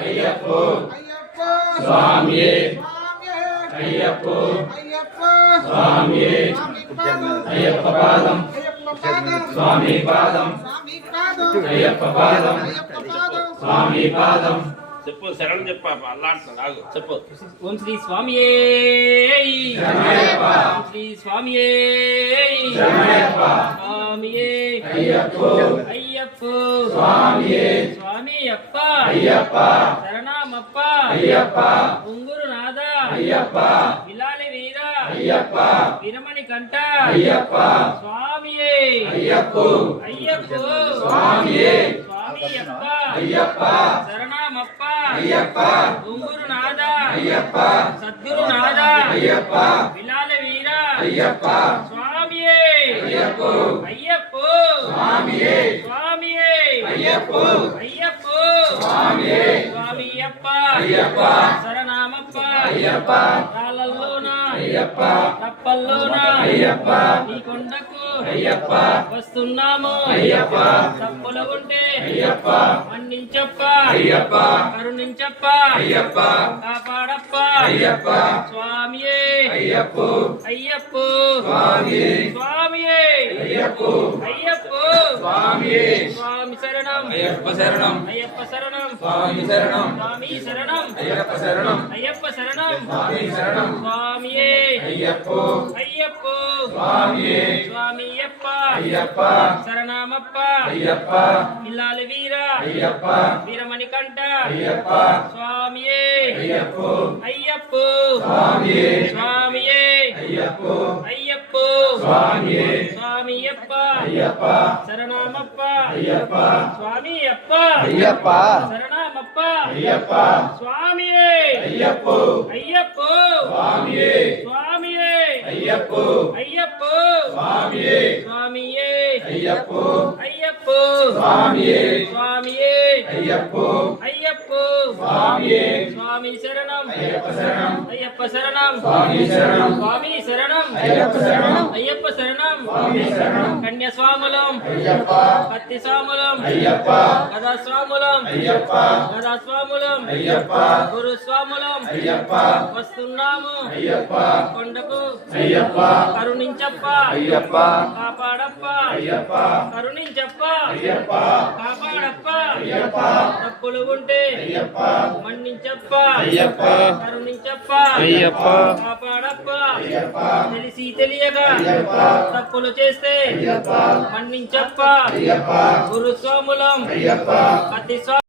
అయ్యప్పో స్వామియే అయ్యప్పో స్వామియే అయ్యప్ప పాదం స్వామి పాదం అయ్యప్ప పాదం స్వామి పాదం చెప్పు శరణం చెప్పు అల్లా అంటున్నాడు చెప్పు. ఓం శ్రీ స్వామియే ఓం శ్రీ స్వామియే స్వామియే అయ్యప్పో అయ్యప్పో స్వామియే స్వామి అప్ప అయ్యప్ప శరణమప్ప అయ్యప్ప ఉంగురు నాద అయ్యప్ప విలాలి వీర అయ్యప్ప వీరమణి కంట అయ్యప్ప స్వామియే అయ్యప్పో అయ్యప్పో స్వామియే స్వామి అప్ప అయ్యప్ప శరణమప్ప అయ్యప్ప ఉంగురు నాద అయ్యప్ప సద్గురు నాద అయ్యప్ప విలాలి వీర అయ్యప్ప స్వామియే అయ్యప్పో అయ్యప్పో స్వామియే స్వామియే అయ్యప్పో అయ్యప్పో స్వామియే స్వామియప్ప అయ్యప్ప శరణమప్ప అయ్యప్ప రాళ్ళల్లోన అయ్యప్ప తప్పల్లోన అయ్యప్ప నీ కొండకు అయ్యప్ప వస్తున్నాము అయ్యప్ప తప్పులు ఉంటే అయ్యప్ప మన్నించప్ప అయ్యప్ప కరుణించప్ప అయ్యప్ప కాపాడప్ప అయ్యప్ప స్వామియే అయ్యప్పో అయ్యప్పో స్వామియే స్వామియే అయ్యప్పో అయ్యప్పో స్వామియే స్వామి శరణం అయ్యప్ప శరణం అయ్యప్ప శరణం స్వామి శరణం స్వామి శరణం అయ్యప్ప శరణం అయ్యప్ప శరణం స్వామి శరణం స్వామియే అయ్యప్పో అయ్యప్పో స్వామియే స్వామియప్ప అయ్యప్ప శరణమప్ప అయ్యప్ప ఇల్లాలి వీర అయ్యప్ప వీరమణి కంట అయ్యప్ప స్వామియే అయ్యప్పో అయ్యప్పో స్వామియే స్వామియే అయ్యప్పో అయ్యప్పో స్వామియే స్వామియప్ప అయ్యప్ప శరణమప్ప అయ్యప్ప స్వామియప్ప అయ్యప్ప శరణమప్ప అయ్యప్ప స్వామియే అయ్యప్పో అయ్యప్పో స్వామియే స్వామియే అయ్యప్పో అయ్యప్పో స్వామియే స్వామియే అయ్యప్పో అయ్యప్పో స్వామియే స్వామియే అయ్యప్పో అయ్యప్పో స్వామియే స్వామి శరణం అయ్యప్ప శరణం అయ్యప్ప శరణం స్వామి శరణం స్వామి శరణం అయ్యప్ప శరణం అయ్యప్ప శరణం స్వామి శరణం కన్య స్వాములం అయ్యప్ప కత్తి స్వాములం అయ్యప్ప గదా స్వాములం అయ్యప్ప గదా స్వాములం అయ్యప్ప గురు స్వాములం అయ్యప్ప వస్తున్నాము అయ్యప్ప కొండకు అయ్యప్ప కరుణించప్ప అయ్యప్ప కాపాడప్ప అయ్యప్ప కరుణించప్ప అయ్యప్ప కాపాడప్ప అయ్యప్ప తప్పులు ఉంటే అయ్యప్ప మన్నించప్ప అయ్యప్ప కరుణించప్ప అయ్యప్ప కాపాడప్ప అయ్యప్ప తెలిసి తెలియక అయ్యప్ప తప్పులు చేస్తే అయ్యప్ప మన్నించప్ప అయ్యప్ప గురుస్వాములం అయ్యప్ప కత్తి స్వామి